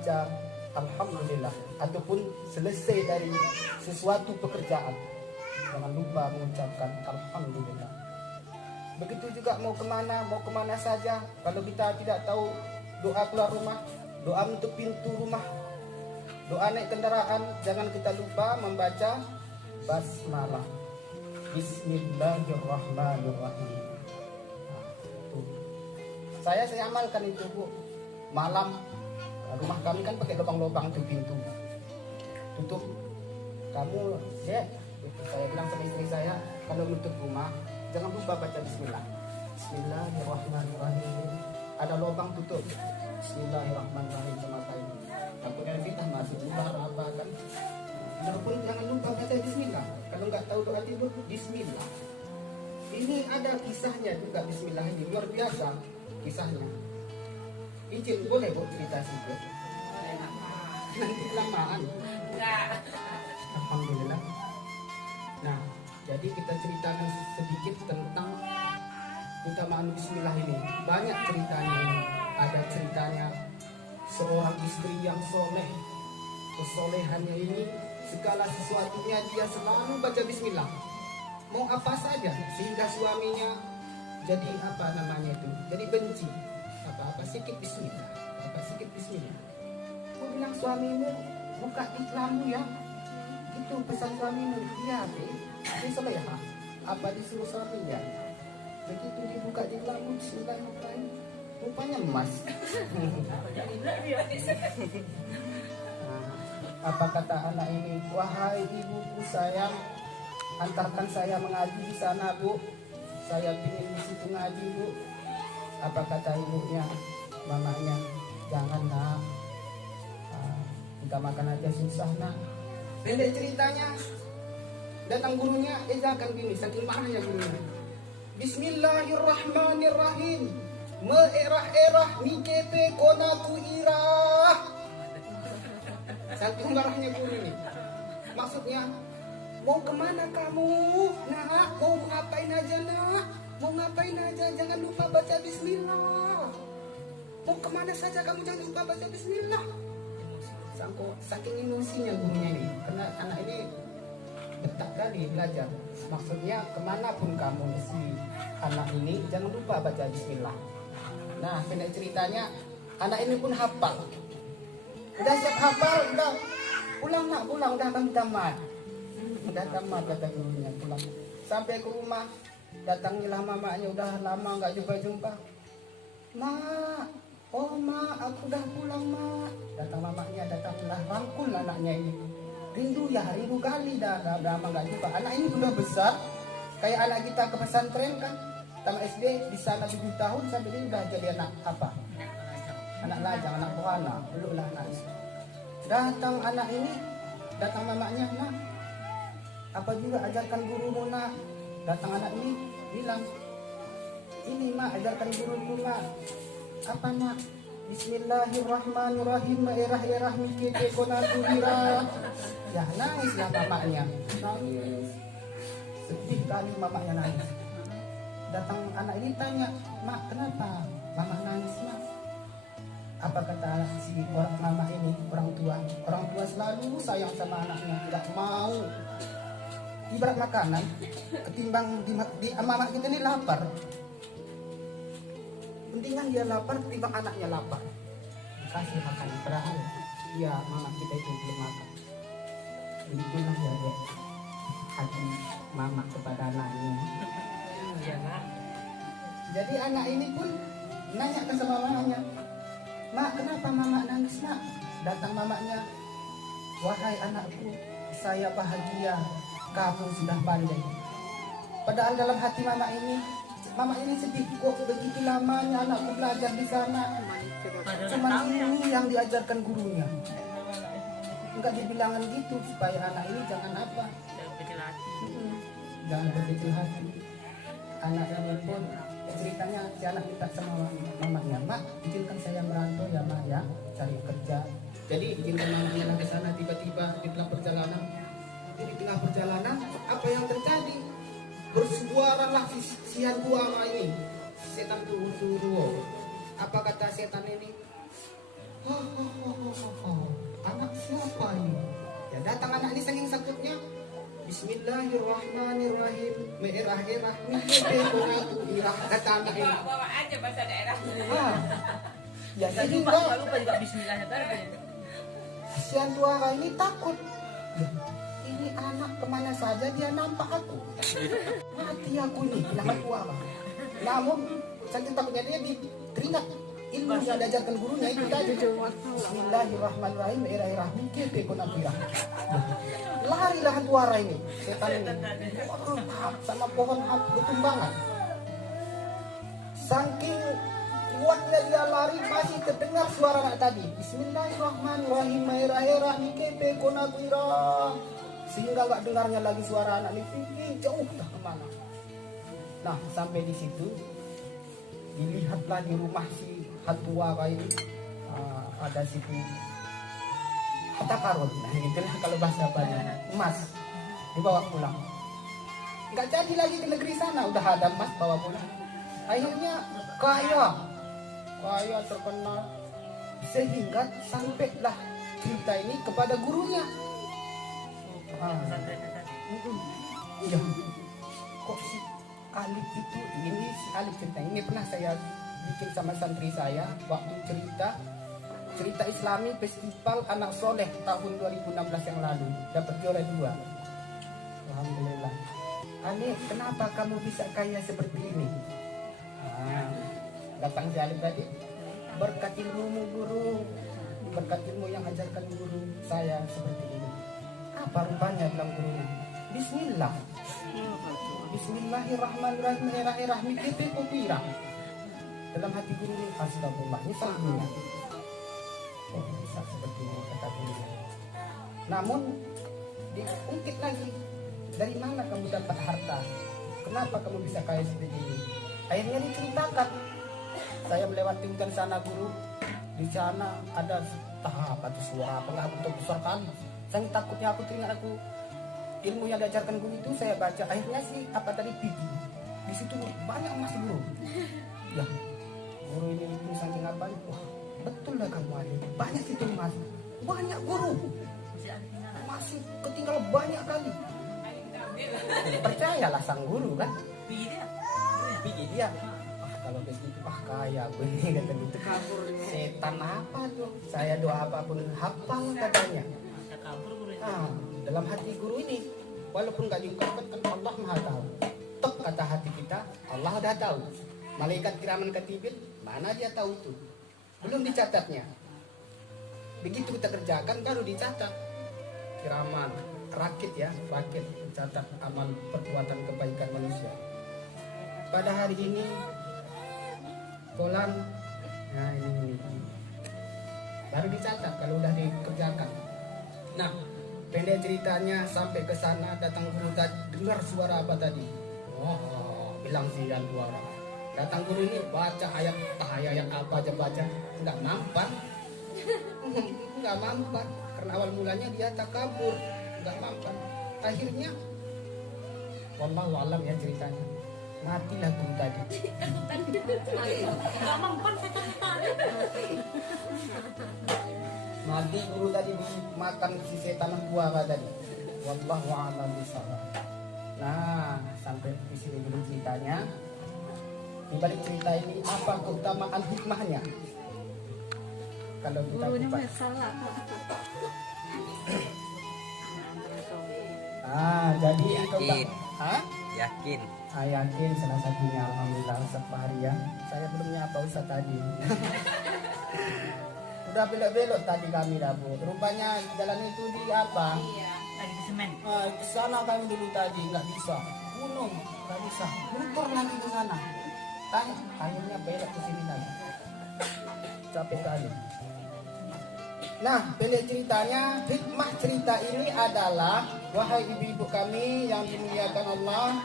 membaca alhamdulillah ataupun selesai dari sesuatu pekerjaan, jangan lupa mengucapkan alhamdulillah. Begitu juga mau kemana saja, kalau kita tidak tahu doa keluar rumah, doa untuk pintu rumah, doa naik kendaraan, jangan kita lupa membaca basmalah, bismillahirrahmanirrahim. Saya amalkan itu, Bu. Malam rumah kami kan pakai lubang-lubang tuh pintu, tutup. Kamu saya bilang sama istri saya, kalau menutup rumah jangan lupa baca bismillah. Bismillahirrahmanirrahim. Ada lubang tutup. Bismillahirrahmanirrahim sama kain. Takutnya fitnah masuk ular apa kan. Walaupun jangan lupa baca bismillah. Kalau nggak tahu doa tidur, bismillah. Ini ada kisahnya juga, bismillah ini luar biasa kisahnya. Izin boleh Bu cerita sedikit? Nanti kelamaan. Alhamdulillah. Nah, jadi kita ceritakan sedikit tentang keutamaan bismillah ini. Banyak ceritanya ini. Ada ceritanya seorang istri yang soleh. Kesolehannya ini segala sesuatunya dia selalu baca bismillah. Mau apa saja, sehingga suaminya jadi apa namanya itu, jadi benci. Apa sikit bismillah, apa sikit bismillah. Mau bilang suamimu buka iklamu ya, itu pesan suamimu. Iya ini soleha, apa disuruh suaminya. Begitu dibuka iklamu, bismillahirrahmanirrahim, rupanya emas. Apa kata anak ini? Wahai ibuku sayang, antarkan saya mengaji di sana, Bu. Saya ingin di situ ngaji, Bu. Apa kata ibunya? Mamanya, jangan nak. Kita makan aja susah nak. Pendek ceritanya, datang gurunya, jangan gini, saking marahnya gurunya. Bismillahirrahmanirrahim. Meerah-erah mikepe konatu irah. Saking marahnya guru ini. Maksudnya, mau kemana kamu? Nak, mau ngapain aja nak? Mau ngapain aja, jangan lupa baca bismillah. Mau kemana saja kamu jangan lupa baca bismillah. Saking emosinya gurunya ini. Karena anak ini betah kali belajar. Maksudnya kemanapun kamu si anak ini, jangan lupa baca bismillah. Nah, pendek ceritanya, anak ini pun hafal. Udah siap hafal, udah pulang nak, pulang, udah kami tamat. Udah tamat kata gurunya, pulang. Sampai ke rumah, datangilah mamanya, udah lama nggak jumpa-jumpa. Mak, oh mak, aku udah pulang mak. Datang mamanya, datanglah rangkul anaknya ini. Rindu kali dah lama nggak jumpa. Anak ini udah besar, kayak anak kita ke pesantren kan, tamat SD di sana 7 tahun sampai ini udah jadi anak apa? Anak lajang, anak buhana, belum lah anak. Datang anak ini, datang mamanya, nak, apa juga ajarkan gurumu nak. Datang anak ini bilang, ini mak ajarkan guruku mak. Apa nak? Bismillahirrahmanirrahim. Erah-erah mikite konatu ira. Ya nangislah mamanya, nangis. Sedih kali mamanya nangis. Datang anak ini tanya, mak kenapa mama nangis mak? Apa kata si orang mama ini, orang tua selalu sayang sama anaknya, tidak mau. Ibarat makanan, ketimbang di mama kita ini lapar, mendingan dia lapar ketimbang anaknya lapar. Kasih makan, padahal ya mama kita itu belum makan. Begitulah ya hati mama kepada anaknya. Jadi anak ini pun nanya ke sama mamanya, mak kenapa mama nangis mak? Datang mamanya, wahai anakku, saya bahagia kamu sudah pandai. Padahal dalam hati mama ini sedih, kok begitu lamanya anakku belajar di sana. Cuma ini yang diajarkan gurunya. Enggak dibilangin gitu supaya anak ini jangan apa? Jangan berkecil hati. Anaknya pun ceritanya si anak minta sama mamanya, mak izinkan saya merantau ya mak ya, cari kerja. Jadi izinkan mamanya ke sana. Tiba-tiba di tengah perjalanan, apa yang terjadi? Bersuaralah si hantuama ini, setan turu. Apa kata setan ini? Datang anak ini saking sakitnya. Bismillahirrahmanirrahim. Merah-merah mikebe konatu irah kata anak ini. Bawa aja bahasa daerah. Ya Saya sehingga lupa juga bismillahnya tadi. kasihan Tuara ini takut. Ya, ini anak kemana saja dia nampak aku. Mati aku nih, nama Tuara. Namun saking takutnya dia teringat ilmu yang diajarkan gurunya itu tadi. Bismillahirrahmanirrahim. Merah-merah mikebe konatu irah. Larilah Tuara ini, setan ini. Sama pohon betumbangan. Saking kuatnya dia lari masih terdengar suara anak tadi. Bismillahirrahmanirrahim. Merah-merah mikebe konatu irah. Sehingga nggak dengarnya lagi suara anak ini, jauh dah kemana. Nah sampai di situ dilihatlah di rumah si Hatuara ini ada situ harta karun. Nah itulah kalau bahasa Bali emas dibawa pulang. Nggak jadi lagi ke negeri sana, udah ada emas bawa pulang. Akhirnya kaya terkenal sehingga sampailah cerita ini kepada gurunya. Iya. Kok si Alif itu ini si Alif cerita ini pernah saya bikin sama santri saya waktu cerita Islami Festival Anak Soleh tahun 2016 yang lalu, dapat juara 2. Alhamdulillah. Alif, kenapa kamu bisa kaya seperti ini? Datang si Alif tadi. Berkat ilmumu guru, berkat ilmu yang ajarkan guru saya seperti ini. Apa rupanya dalam gurunya? Bismillah. Bismillahirrahmanirrahim. Merah-merah mikebe kopira. Dalam hati guru ini astagfirullah, ini salahnya. Oh, bisa seperti ini kata gurunya. Namun diungkit lagi, dari mana kamu dapat harta? Kenapa kamu bisa kaya seperti ini? Akhirnya diceritakan. Saya melewati hutan sana guru. Di sana ada apa suara apa untuk besar kali. Saya takutnya aku teringat aku ilmu yang diajarkan guru itu saya baca. Akhirnya sih apa tadi pipi. Di situ banyak emas guru. Ya, guru ini itu saking apa? Wah, betul lah kamu ada. Banyak itu emas. Banyak guru. Masih ketinggalan banyak kali. Percayalah sang guru kan. Pikir dia. Kalau begitu kaya gue ini kata gitu. Setan apa tuh? Saya doa apapun hafal katanya. Dalam hati guru ini walaupun gak diungkapkan kan Allah Maha tahu. Tok kata hati kita Allah udah tahu. Malaikat kiraman katibin mana dia tahu itu? Belum dicatatnya. Begitu kita kerjakan baru dicatat. Kiraman rakit ya, rakit mencatat amal perbuatan kebaikan manusia. Pada hari ini kolam, nah ini baru dicatat kalau udah dikerjakan. Nah, pendek ceritanya sampai ke sana datang guru tadi dengar suara apa tadi? Bilang si yang suara. Datang guru ini baca ayat apa aja baca, nggak mampan, nggak mampan karena awal mulanya dia takabur, nggak mampan. Akhirnya, wallahu alam ya ceritanya. Matilah guru tadi. Mati guru tadi dimakan si setan buaya tadi. Wallahu a'lam bishawab. Nah, sampai di sini dulu ceritanya. Di balik cerita ini apa keutamaan hikmahnya? Kalau kita buka. Jadi keutamaan. Yakin. Saya yakin salah satunya alhamdulillah Ustaz Fahri ya. Saya belum nyapa Ustaz tadi. Udah belok-belok tadi kami dah Bu. Rupanya jalan itu di apa? Iya, tadi di semen. Ke sana kami dulu tadi nggak bisa. Gunung nggak bisa. Muter lagi ke sana. Akhirnya belok ke sini lagi. Capek kali. Nah, pendek ceritanya, hikmah cerita ini adalah wahai ibu-ibu kami yang dimuliakan Allah.